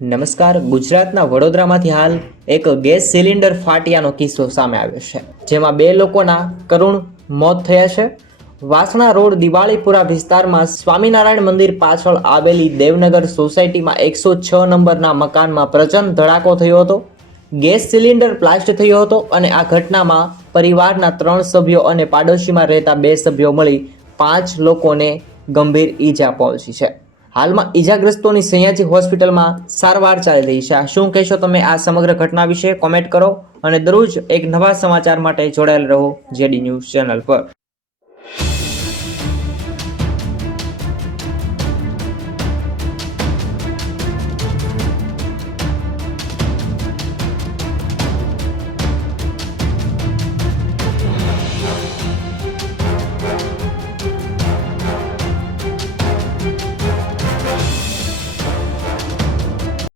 નમસ્કાર. ગુજરાતના વડોદરામાંથી હાલ એક ગેસ સિલિન્ડર ફાટ્યાનો કિસ્સો સામે આવ્યો છે, જેમાં 2 લોકોના કરુણ મોત થયા છે. વાસણા રોડ દિવાળીપુરા વિસ્તારમાં સ્વામિનારાયણ મંદિર પાછળ આવેલી દેવનગર સોસાયટીમાં 106 નંબરના મકાનમાં પ્રચંડ ધડાકો થયો હતો. ગેસ સિલિન્ડર બ્લાસ્ટ થયો હતો અને આ ઘટનામાં પરિવારના 3 સભ્યો અને પાડોશીમાં રહેતા 2 સભ્યો મળી 5 લોકોને ગંભીર ઈજા પહોંચી છે. હાલમાં ઈજાગ્રસ્તોની સયાજી હોસ્પિટલમાં સારવાર ચાલી રહી છે. શું કહેશો તમે આ સમગ્ર ઘટના વિશે? કોમેન્ટ કરો અને દરરોજ એક નવા સમાચાર માટે જોડાયેલ રહો જેડી ન્યૂઝ ચેનલ પર.